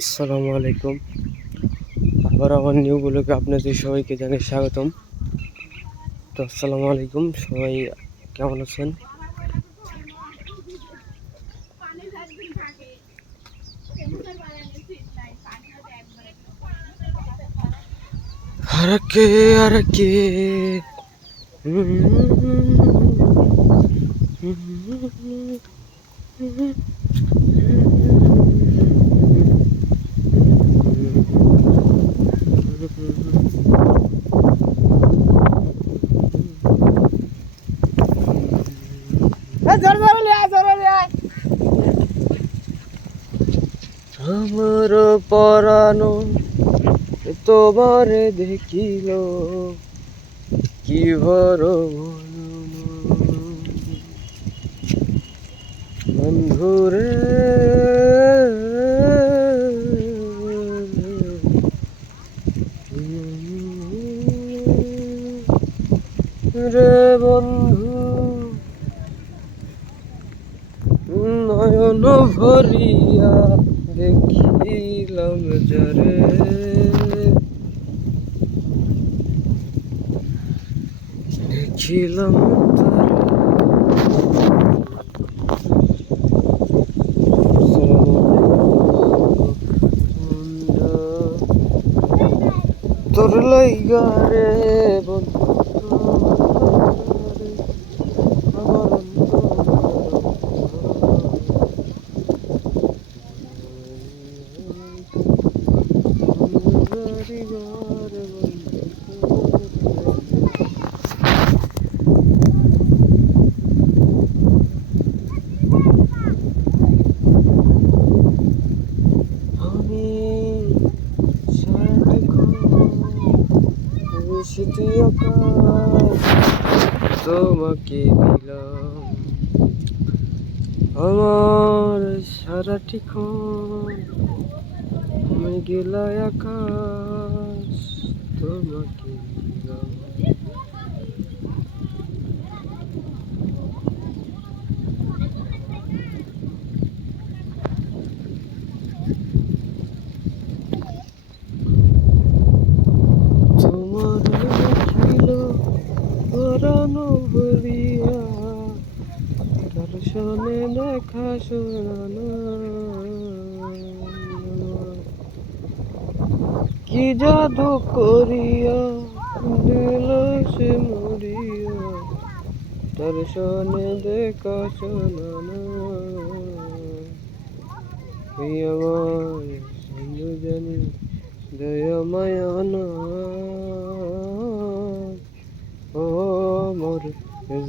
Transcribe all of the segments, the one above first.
আসসালামু আলাইকুম। আবার আমার নিউ ব্লগে আপনাদের সবাইকে জানাই স্বাগতম। তো আসসালামু আলাইকুম, সবাই কেমন আছেন? আরকে আরকে আমার পরানো তোমারে দেখিল কি ভর বন্ধুরে রে বন্ধু নয়ন ভরিয়া দেখিলাম যারে দেখিলাম তোর লাইগা রে বন্ধু আমি শীতি আকাশ তোমাকে দিলাম আমার সারাটি ক্ষণ আমি গেলাই আকাশ তোমাকে দিলাম তোমার দেখিল পরানো ভরিয়া দর্শনে দেখা শোনানো কি জাদু করিয়া দিল সে মরিয়া দর্শনে দেখা শোনানো আমার সিন্ধু জানি দয়া মায়ান ও মোর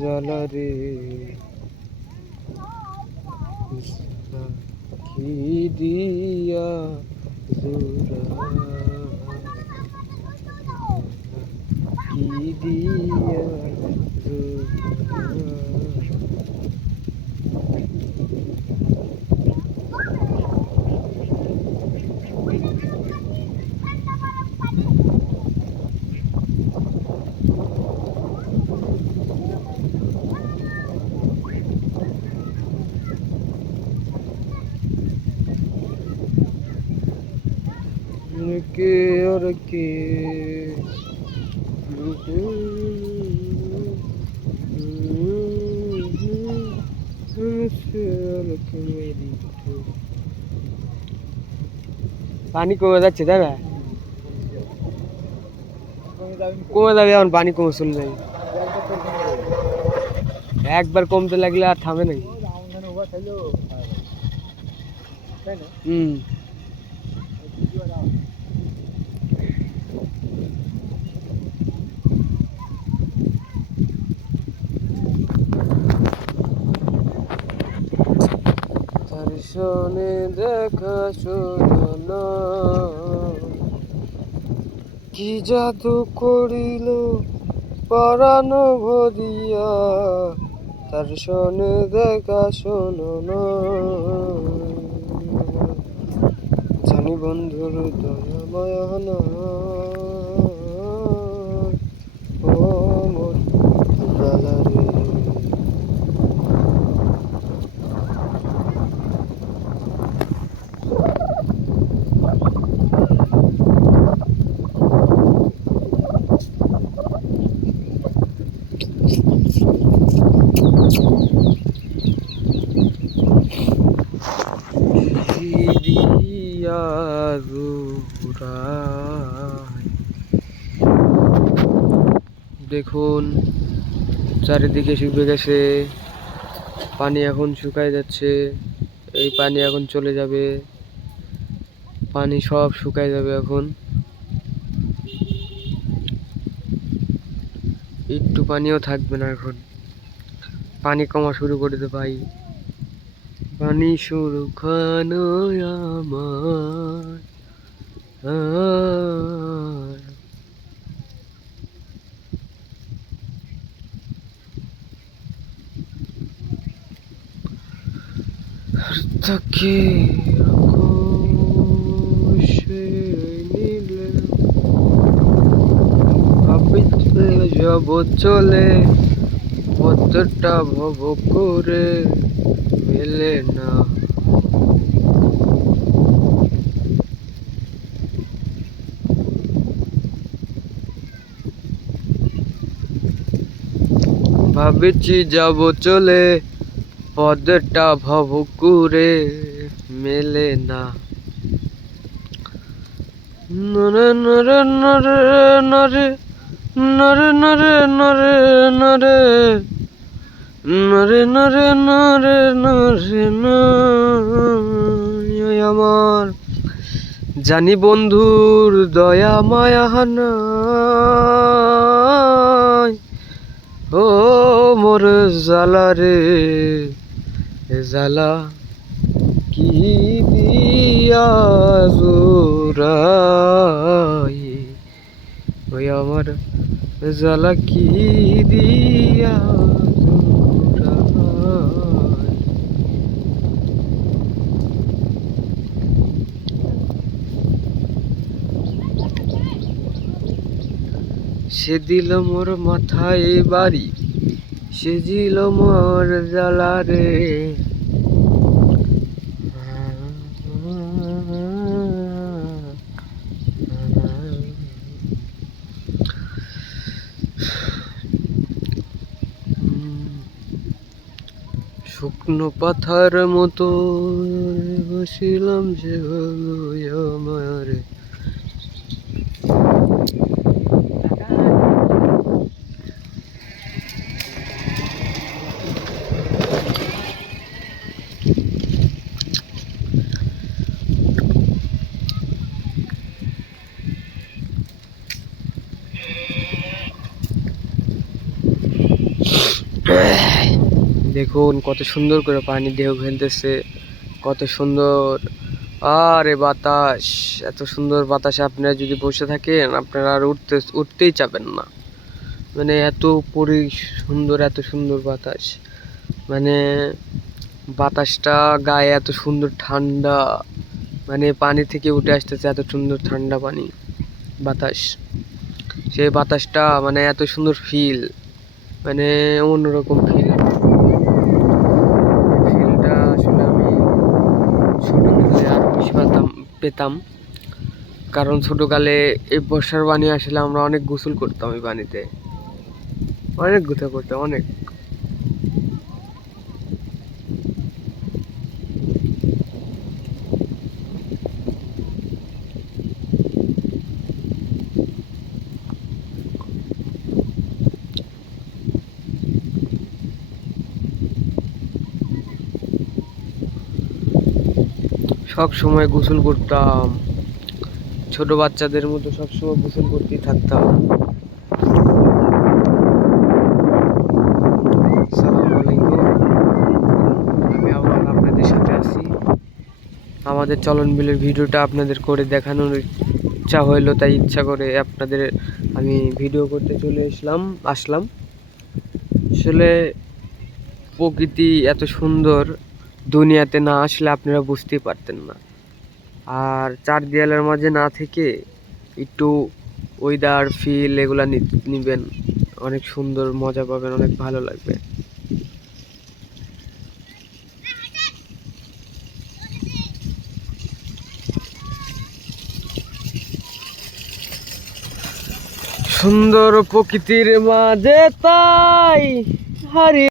জালারে কি দিয়া জোড়া কি দিয়া জোড়া কে আর কে পানি কমে যাচ্ছে তাই না? কমে যাবে, এখন পানি কমে চলে যাবে। একবার কমতে লাগলে আর থামে নাকি? হুম, দর্শনে দেখা শোনা কি জাদু করিল পরানো ভরিয়া দর্শনে দেখা শোনা জানি বন্ধুর দয়া মায়ানা ও মোর জালারে জুড়ায়। দেখুন চারিদিকে শুকিয়ে গেছে, পানি এখন শুকায় যাচ্ছে। এই পানি এখন চলে যাবে, পানি সব শুকায় যাবে। এখন একটু পানিও থাকবে না, এখন পানি কমা শুরু করে দে ভাই। পানি শুকানো আমার তাকে আকাশে নিলে ভাবিতে যাব চলে, পথটা ভব করে মেলে না। ভাবেছি যাব চলে, পদটা ভব করে মেলে না। নরে নরে নরে নরে নরে নরে নরে নরে নরে নরে নরে নরে নরে আমার জানি বন্ধুর দয়া মায়া নাই। ও মোর জ্বালা রে জ্বালা কি দিয়া জোড়াই, ওই আমার জ্বালা কি দিয়া জোড়াই। সে দিল মোর মাথায় বাড়ি, সে দিল মোর জ্বালা রে। শুকনো পাথার মতো বসিলাম যে হলো আমার। দেখুন কত সুন্দর করে পানি ঢেউ ফেলতেছে, কত সুন্দর। আরে বাতাস, এত সুন্দর বাতাসে আপনারা যদি বসে থাকেন আপনারা আর উঠতেই চাবেন না। মানে এত সুন্দর, এত সুন্দর বাতাস, মানে বাতাসটা গায়ে এত সুন্দর ঠান্ডা, মানে পানি থেকে উঠে আসতেছে এত সুন্দর ঠান্ডা পানি বাতাস। সেই বাতাসটা মানে এত সুন্দর ফিল, মানে অন্যরকম ফিল। ফিলটা আসলে আমি ছোটকালে আর বেশি পেতাম, কারণ ছোটকালে এই বর্ষার পানি আসলে আমরা অনেক গোসল করতাম, এই পানিতে অনেক গোসল করতাম, অনেক। সব সময় গোসল করতাম, ছোট বাচ্চাদের মতো সব সময় গোসল করতেই থাকতাম। আসসালামু আলাইকুম, আমি আবার আপনাদের সাথে আছি। আমাদের চলন বিলের ভিডিওটা আপনাদের করে দেখানোর ইচ্ছা হইলো, তাই ইচ্ছা করে আপনাদের আমি ভিডিও করতে চলে আসলাম। আসলে প্রকৃতি এত সুন্দর, দুনিয়াতে না আসলে আপনারা বুঝতেই পারতেন না। আর চার দেয়ালের মাঝে না থেকে একটু ওয়েদার ফিল এগুলা নিবেন, অনেক সুন্দর মজা পাবেন, অনেক ভালো লাগবে। সুন্দর প্রকৃতির মাঝে তাই হারিয়ে